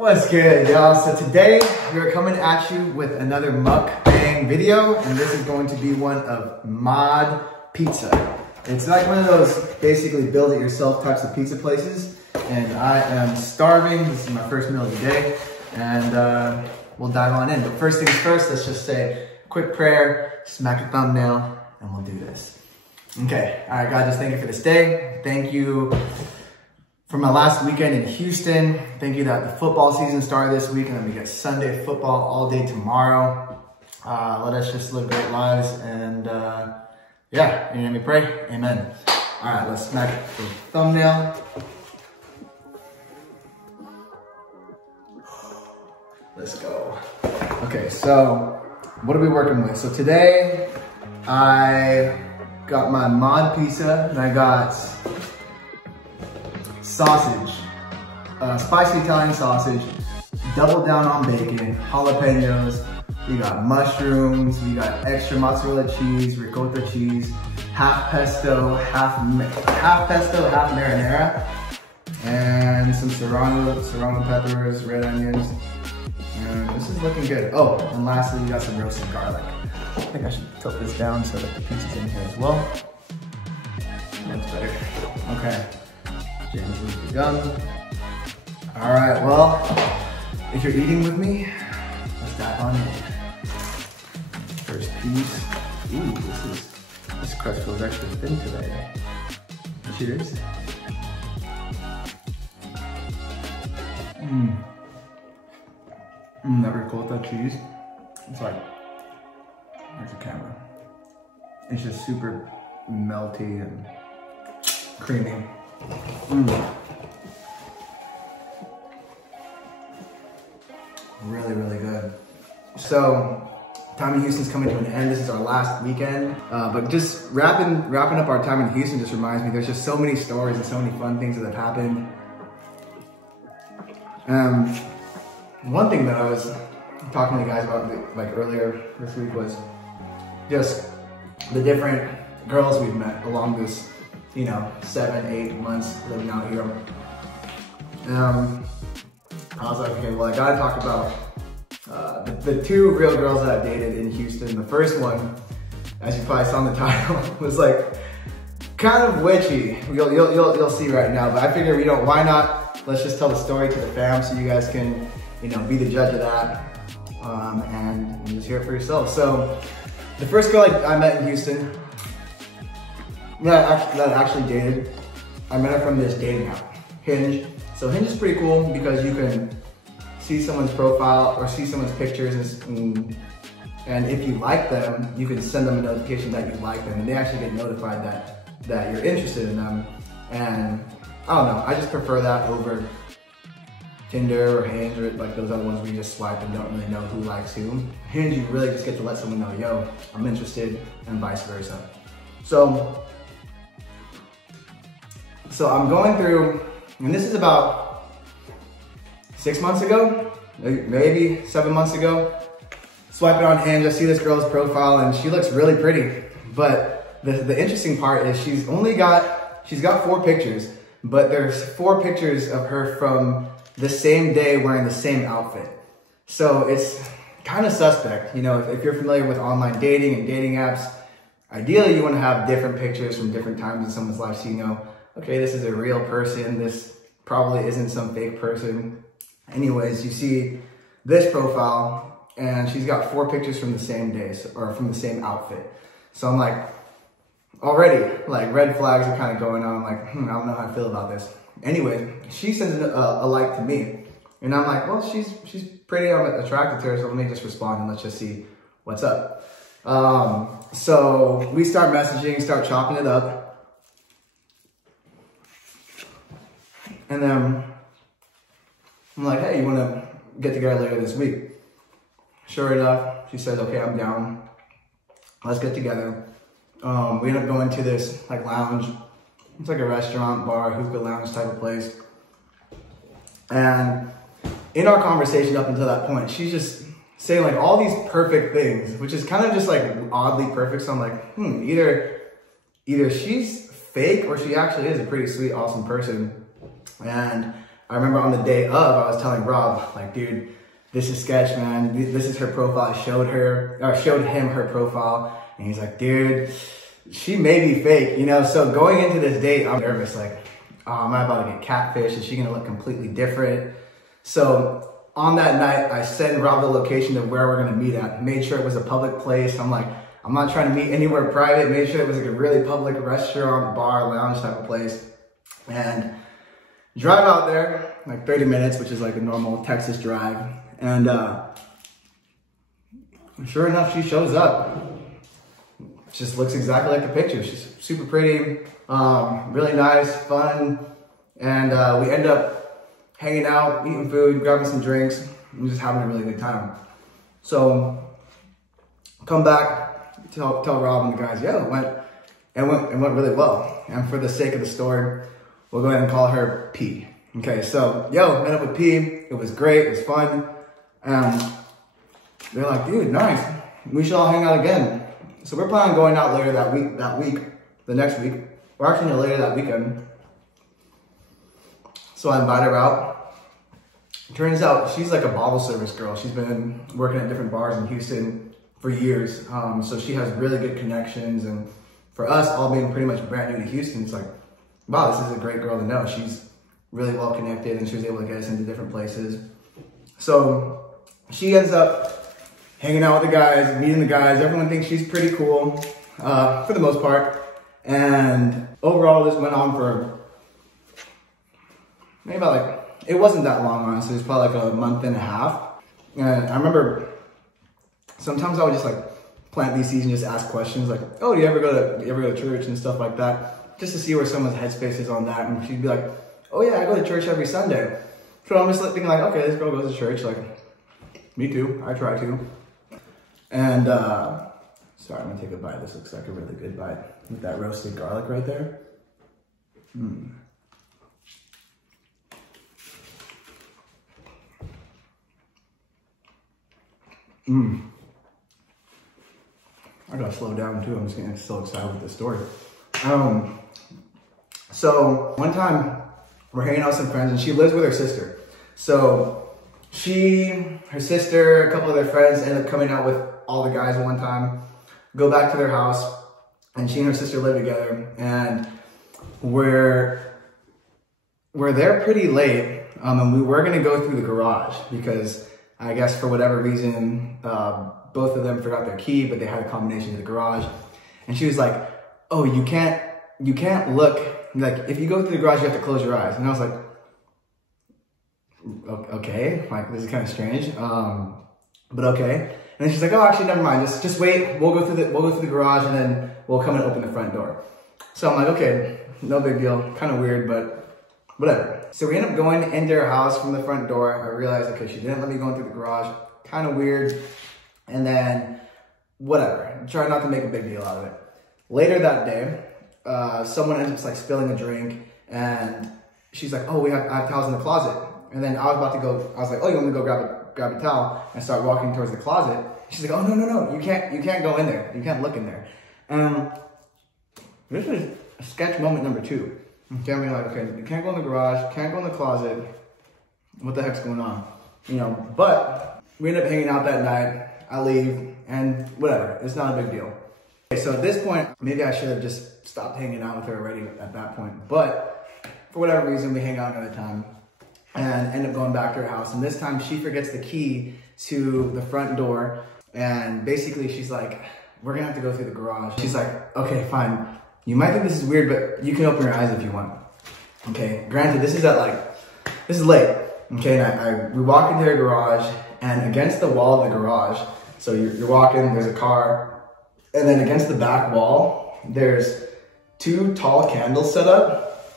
What's good, y'all? So today we're coming at you with another mukbang video, and this is going to be one of mod pizza. It's like one of those basically build it yourself types of pizza places, and I am starving. This is my first meal of the day, and we'll dive on in. But first things first, let's just say a quick prayer, smack a thumbnail, and we'll do this. Okay, all right, God, just thank you for this day. Thank you for my last weekend in Houston. Thank you that the football season started this week and then we get Sunday football all day tomorrow. Let us just live great lives and yeah, in your name we pray, amen. All right, let's smack the thumbnail. Let's go. Okay, so what are we working with? So today I got my mod pizza and I got sausage, spicy Italian sausage, double down on bacon, jalapenos, we got mushrooms, we got extra mozzarella cheese, ricotta cheese, half pesto, half marinara, and some serrano peppers, red onions, and this is looking good. Oh, and lastly, we got some roasted garlic. I think I should tilt this down so that the pizza's in here as well. That's better. Okay. James with the gun. All right, well, if you're eating with me, let's dive on in. First piece. Ooh, this crust feels extra thin today. Cheers. That ricotta cheese. It's like, there's a camera. It's just super melty and creamy. Really, really good. So, time in Houston's coming to an end. This is our last weekend. But just wrapping up our time in Houston just reminds me, there's just so many stories and so many fun things that have happened. One thing that I was talking to you guys about like earlier this week was just the different girls we've met along this, you know, 7-8 months living out here. I was like, okay, well, I gotta talk about the two real girls that I dated in Houston. The first one, as you probably saw in the title, was like kind of witchy. You'll see right now, but I figure, you know, why not? Let's just tell the story to the fam so you guys can, you know, be the judge of that and just hear it for yourself. So the first girl I met in Houston, that I actually dated, I met her from this dating app, Hinge. So Hinge is pretty cool because you can see someone's profile or see someone's pictures and if you like them, you can send them a notification that you like them and they actually get notified that you're interested in them. And I don't know, I just prefer that over Tinder or Hinge or like those other ones where you just swipe and don't really know who likes who. Hinge, you really just get to let someone know, yo, I'm interested, and vice versa. So I'm going through, and this is about 6 months ago, maybe 7 months ago. Swiping on Hinge, I see this girl's profile and she looks really pretty. But the interesting part is she's got 4 pictures, but there's 4 pictures of her from the same day wearing the same outfit. So it's kind of suspect. You know, if you're familiar with online dating and dating apps, ideally you want to have different pictures from different times in someone's life so you know, okay, this is a real person. This probably isn't some fake person. Anyways, you see this profile and she's got 4 pictures from the same day or from the same outfit. So I'm like, already like red flags are kind of going on. I'm like, I don't know how I feel about this. Anyway, she sends a like to me and I'm like, well, she's pretty, I'm attracted to her. So let me just respond and let's just see what's up. So we start messaging, start chopping it up. And then I'm like, hey, you want to get together later this week? Sure enough, she says, okay, I'm down. Let's get together. We end up going to this like lounge. It's like a restaurant, bar, hookah lounge type of place. And in our conversation up until that point, she's just saying like all these perfect things, which is kind of just like oddly perfect. So I'm like, either she's fake or she actually is a pretty sweet, awesome person. And I remember on the day of, I was telling Rob, like, dude, this is sketch, man. This is her profile. I showed him her profile. And he's like, dude, she may be fake, you know? So going into this date, I'm nervous, like, oh, am I about to get catfished? Is she gonna look completely different? So on that night, I sent Rob the location of where we're gonna meet at. Made sure it was a public place. I'm like, I'm not trying to meet anywhere private. Made sure it was like a really public restaurant, bar, lounge type of place. And drive out there, like 30 minutes, which is like a normal Texas drive. And sure enough, she shows up. Just looks exactly like the picture. She's super pretty, really nice, fun. And we end up hanging out, eating food, grabbing some drinks, and just having a really good time. So come back, tell Rob and the guys, yeah, it went really well. And for the sake of the story, we'll go ahead and call her P. Okay, so met up with P. It was great, it was fun. And they're like, dude, nice. We should all hang out again. So we're planning on going out later the next week. We're actually later that weekend. So I invite her out. Turns out she's like a bottle service girl. She's been working at different bars in Houston for years. So she has really good connections. And for us, all being pretty much brand new to Houston, it's like, wow, this is a great girl to know. She's really well connected and she was able to get us into different places. So she ends up hanging out with the guys, meeting the guys. Everyone thinks she's pretty cool, for the most part. And overall, this went on for maybe about it wasn't that long, honestly. It was probably like a month and a half. And I remember sometimes I would just like plant these seeds and just ask questions like, oh, do you ever go to church and stuff like that? Just to see where someone's headspace is on that. And she'd be like, oh yeah, I go to church every Sunday. So I'm just thinking like, okay, this girl goes to church. Like, me too, I try to. And, sorry, I'm gonna take a bite. This looks like a really good bite with that roasted garlic right there. I gotta slow down too. I'm just getting so excited with this story. So one time we're hanging out with some friends and she lives with her sister. So her sister, a couple of their friends end up coming out with all the guys at one time, go back to their house, and she and her sister live together. And we're there pretty late, and we were gonna go through the garage because I guess for whatever reason, both of them forgot their key, but they had a combination to the garage. And she was like, oh, you can't look, like if you go through the garage, you have to close your eyes. And I was like, okay, like this is kind of strange, but okay. And then she's like, oh, actually, never mind. Just wait. We'll go through the garage and then we'll come and open the front door. So I'm like, okay, no big deal. Kind of weird, but whatever. So we end up going into her house from the front door. I realized, okay, she didn't let me go in through the garage. Kind of weird. And then whatever. Try not to make a big deal out of it. Later that day, someone ends up like spilling a drink, and she's like, oh, I have towels in the closet. And then I was about to go, I was like, oh, you want me to go grab a towel and start walking towards the closet? She's like, oh, no, you can't go in there. You can't look in there. This is sketch moment number 2. Okay, I'm like, okay, you can't go in the garage, can't go in the closet. What the heck's going on? You know, but we end up hanging out that night. I leave and whatever, it's not a big deal. Okay, so at this point, maybe I should have just stopped hanging out with her already at that point. But for whatever reason, we hang out another time and end up going back to her house. And this time she forgets the key to the front door. And basically she's like, we're gonna have to go through the garage. She's like, okay, fine. You might think this is weird, but you can open your eyes if you want. Okay, granted, this is late. Okay, and we walk into her garage, and against the wall of the garage, so you're walking, there's a car, and then against the back wall, there's two tall candles set up,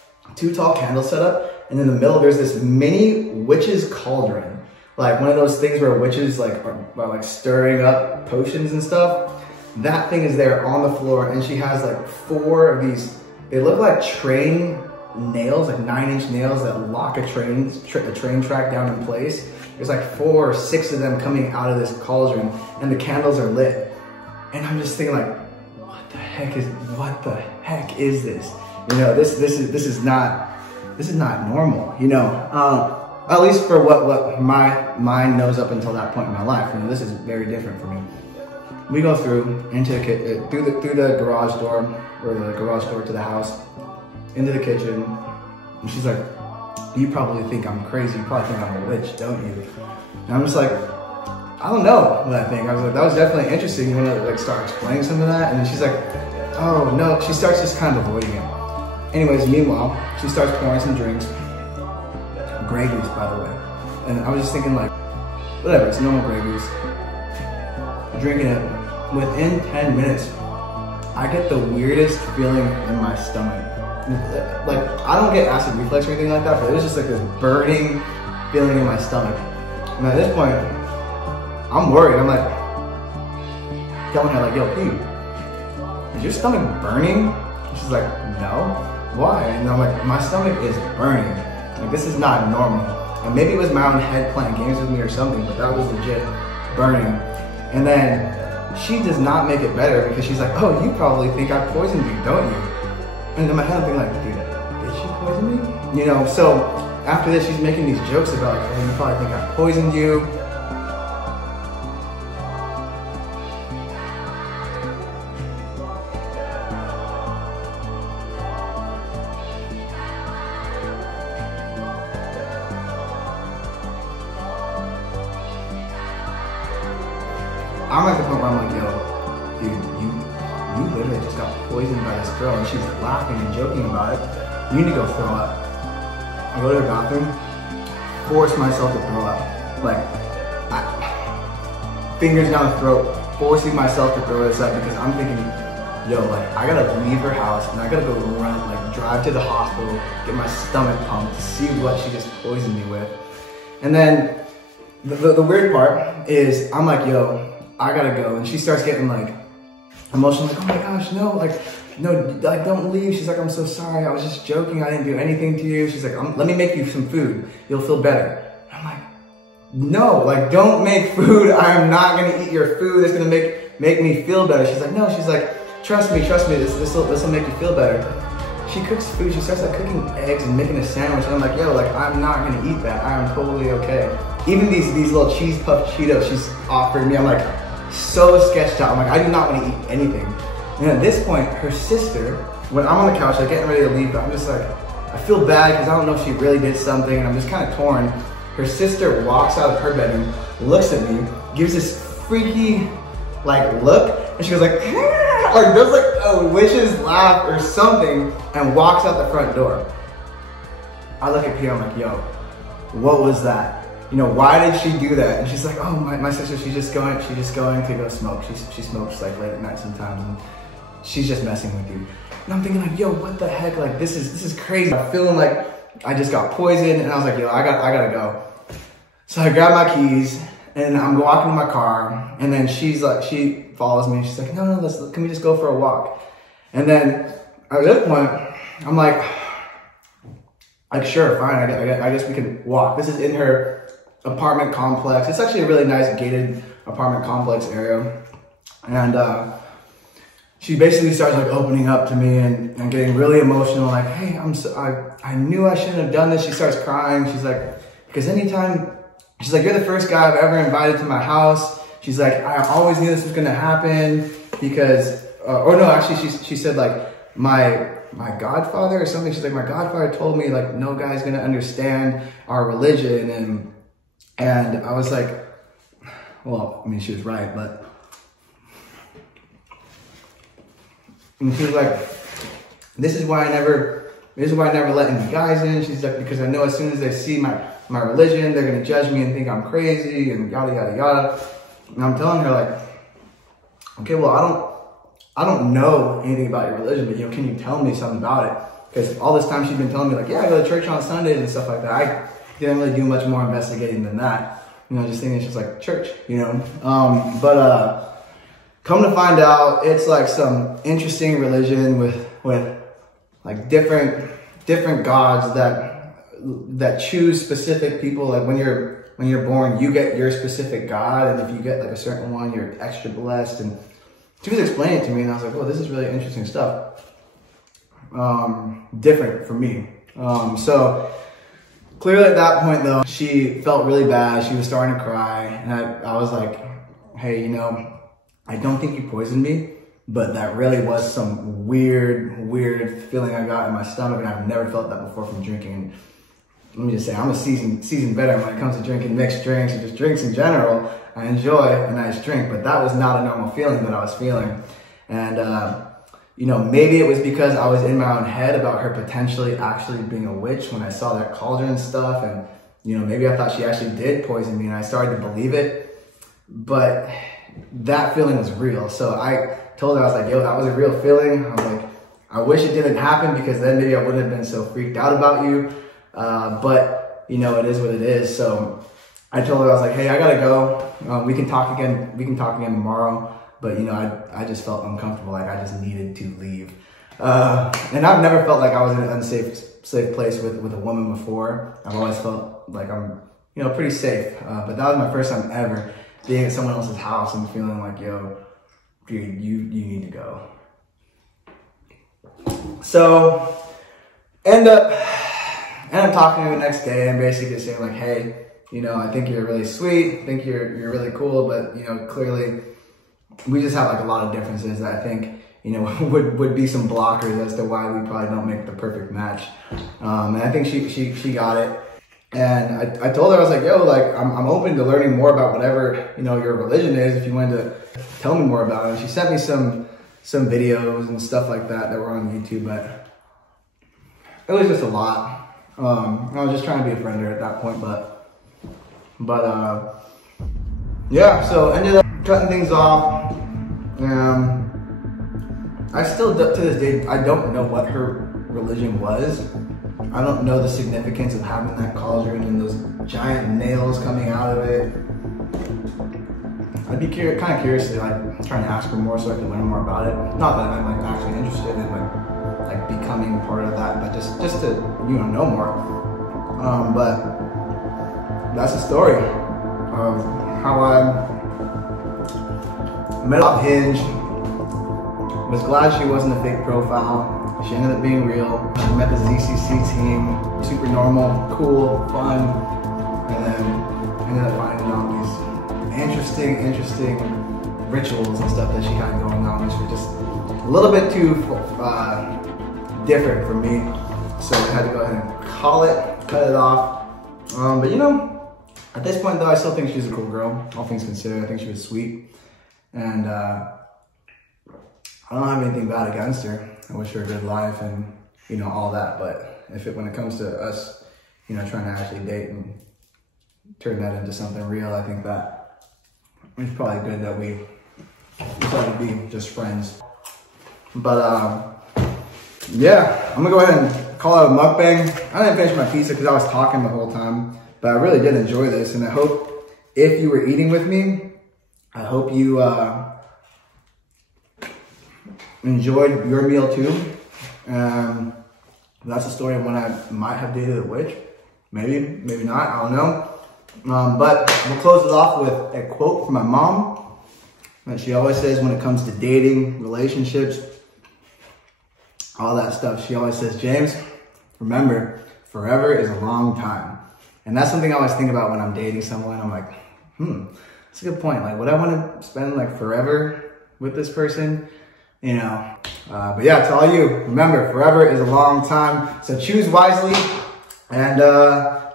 and in the middle, there's this mini witch's cauldron. Like one of those things where witches are like stirring up potions and stuff. That thing is there on the floor, and she has like 4 of these, they look like train nails, like 9-inch nails that lock a train track down in place. There's like 4 or 6 of them coming out of this cauldron, and the candles are lit. And I'm just thinking like, what the heck is this? You know, this is not this is not normal, you know? At least for what my mind knows up until that point in my life. You know, this is very different for me. We go through through the garage door, or the garage door to the house, into the kitchen. And she's like, you probably think I'm crazy. You probably think I'm a witch, don't you? And I'm just like, I don't know what I think. I was like, that was definitely interesting. You want to like start explaining some of that? And then she's like, oh no. She starts just kind of avoiding it. Anyways, meanwhile, she starts pouring some drinks. Grey Goose, by the way. And I was just thinking like, whatever, it's normal Grey Goose. Drinking it. Within 10 minutes, I get the weirdest feeling in my stomach. Like, I don't get acid reflux or anything like that, but it was just like this burning feeling in my stomach. And at this point, I'm worried. I'm like, telling her like, yo, P, is your stomach burning? And she's like, no. Why? And I'm like, my stomach is burning. Like, this is not normal. And maybe it was my own head playing games with me or something, but that was legit burning. And then she does not make it better because she's like, oh, you probably think I poisoned you, don't you? And in my head, I'm thinking like, dude, did she poison me? You know, so after this, she's making these jokes about like, oh, you probably think I poisoned you. I'm at the point where I'm like, yo, dude, you literally just got poisoned by this girl, and she's laughing and joking about it. You need to go throw up. I go to her bathroom, force myself to throw up. Like, fingers down the throat, forcing myself to throw this up because I'm thinking, yo, like, I gotta leave her house and I gotta go run, like, drive to the hospital, get my stomach pumped to see what she just poisoned me with. And then the weird part is I'm like, yo, I gotta go. And she starts getting like emotional, like, oh my gosh, no, like, no, like, don't leave. She's like, I'm so sorry. I was just joking. I didn't do anything to you. She's like, let me make you some food. You'll feel better. And I'm like, no, like, don't make food. I'm not gonna eat your food. It's gonna make me feel better. She's like, no. She's like, trust me. This will make you feel better. She cooks food. She starts like cooking eggs and making a sandwich. And I'm like, yo, like, I'm not gonna eat that. I am totally okay. Even these little cheese puff Cheetos she's offering me, I'm like, so sketched out. I'm like, I do not want to eat anything. And at this point, her sister, when I'm on the couch, like getting ready to leave, but I'm just like, I feel bad because I don't know if she really did something, and I'm just kind of torn. Her sister walks out of her bedroom, looks at me, gives this freaky like look, and she goes like, or does like a witch's laugh or something, and walks out the front door. I look at Pierre, I'm like, yo, what was that? You know, why did she do that? And she's like, oh, my sister, she's just going to go smoke. She smokes like late at night sometimes, and she's just messing with you. And I'm thinking like, yo, what the heck? Like, this is crazy. I'm feeling like I just got poisoned, and I was like, yo, I gotta go. So I grab my keys, and I'm walking to my car, and then she follows me, and she's like, no, can we just go for a walk? And then at this point, I'm like, sure, fine, I guess we can walk. This is in her apartment complex. It's actually a really nice gated apartment complex area. And she basically starts like opening up to me and getting really emotional, like, hey, I knew I shouldn't have done this. she starts crying. She's like, because anytime, she's like, you're the first guy I've ever invited to my house. She's like, I always knew this was gonna happen because, or no, actually she said like, my godfather or something. She's like, my godfather told me like, no guy's gonna understand our religion. And I was like, well, I mean, she was right, but. And she was like, this is why I never let any guys in. She's like, because I know as soon as they see my religion, they're gonna judge me and think I'm crazy and yada, yada, yada. And I'm telling her like, okay, well, I don't know anything about your religion, but you know, can you tell me something about it? Because all this time she's been telling me like, yeah, I go to church on Sundays and stuff like that. I didn't really do much more investigating than that. You know, just thinking it's just like church, you know? But come to find out, it's like some interesting religion with like different gods that choose specific people. Like when you're born, you get your specific god, and if you get like a certain one, you're extra blessed. And she was explaining it to me, and I was like, well, this is really interesting stuff. Different for me. So clearly at that point though, she felt really bad. She was starting to cry. And I was like, hey, you know, I don't think you poisoned me, but that really was some weird feeling I got in my stomach, and I've never felt that before from drinking. Let me just say, I'm a seasoned veteran when it comes to drinking mixed drinks and just drinks in general. I enjoy a nice drink, but that was not a normal feeling that I was feeling. And, you know, maybe it was because I was in my own head about her potentially actually being a witch when I saw that cauldron stuff. And, you know, maybe I thought she actually did poison me, and I started to believe it. But that feeling was real. So I told her, I was like, yo, that was a real feeling. I was like, I wish it didn't happen, because then maybe I wouldn't have been so freaked out about you. But, you know, it is what it is. So I told her, I was like, hey, I gotta go. We can talk again tomorrow. But, you know, I just felt uncomfortable. Like I just needed to leave. And I've never felt like I was in an unsafe place with a woman before. I've always felt like I'm, you know, pretty safe. But that was my first time ever being at someone else's house and feeling like, yo, dude, you need to go. So end up talking to her the next day and basically saying like, hey, you know, I think you're really sweet. I think you're really cool, but, you know, clearly we just have like a lot of differences that I think, you know, would be some blockers as to why we probably don't make the perfect match. And I think she got it. And I told her, I was like, yo, like, I'm open to learning more about whatever, you know, your religion is, if you wanted to tell me more about it. And she sent me some videos and stuff like that were on YouTube, but it was just a lot. I was just trying to be a friend at that point, but yeah, so ended up cutting things off. I still, to this day, I don't know what her religion was. I don't know the significance of having that cauldron and those giant nails coming out of it. I'd be kind of curious to like try and ask her more so I can learn more about it. Not that I'm like actually interested in like becoming part of that, but just to, you know more. But that's the story of how I met up Hinge. Was glad she wasn't a fake profile. She ended up being real. I met the ZCC team, super normal, cool, fun, and then ended up finding out these interesting rituals and stuff that she had going on, which were just a little bit too different for me. So I had to go ahead and call it, cut it off. But you know, at this point though, I still think she's a cool girl. All things considered, I think she was sweet. And I don't have anything bad against her. I wish her a good life and, you know, all that. But when it comes to us, you know, trying to actually date and turn that into something real, I think that it's probably good that we try to be just friends. But yeah, I'm gonna go ahead and call it a mukbang. I didn't finish my pizza because I was talking the whole time, but I really did enjoy this, and I hope if you were eating with me, I hope you enjoyed your meal too. That's the story of when I might have dated a witch. Maybe not, I don't know. But we'll close it off with a quote from my mom that she always says when it comes to dating, relationships, all that stuff. She always says, James, remember, forever is a long time. And that's something I always think about when I'm dating someone. I'm like, that's a good point. Like, would I want to spend like forever with this person? You know, but yeah, to all you, remember, forever is a long time. So choose wisely. And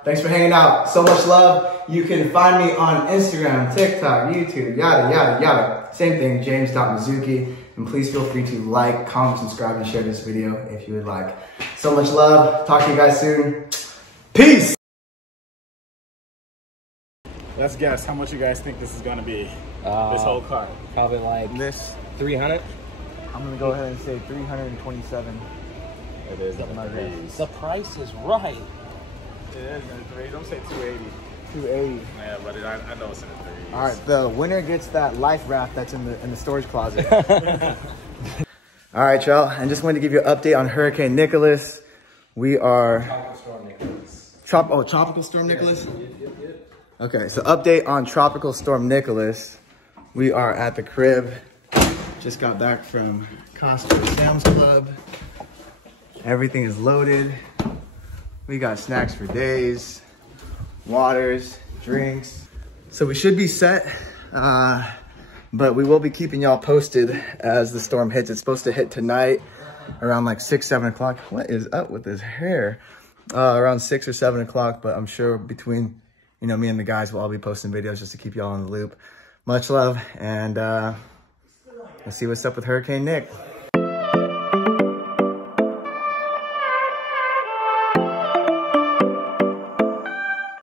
thanks for hanging out. So much love. You can find me on Instagram, TikTok, YouTube, yada, yada, yada. Same thing, james.mizuki. And please feel free to like, comment, subscribe, and share this video if you would like. So much love. Talk to you guys soon. Peace. Let's guess how much you guys think this is going to be, this whole cart. Probably like this 300. I'm going to go ahead and say 327. It is at the threes. The price is right. It is in the threes. Don't say 280. 280. Yeah, but I know it's in the threes. All right, the winner gets that life raft that's in the storage closet. All right, y'all. I just wanted to give you an update on Hurricane Nicholas. We are... Tropical Storm Nicholas. Tropical Storm Nicholas? Yep. Okay, so update on Tropical Storm Nicholas. We are at the crib. Just got back from Costco Sam's Club. Everything is loaded. We got snacks for days, waters, drinks. So we should be set, but we will be keeping y'all posted as the storm hits. It's supposed to hit tonight around like 6, 7 o'clock. What is up with his hair? Around 6 or 7 o'clock, but I'm sure between, you know, me and the guys will all be posting videos just to keep y'all in the loop. Much love, and let's see what's up with Hurricane Nick.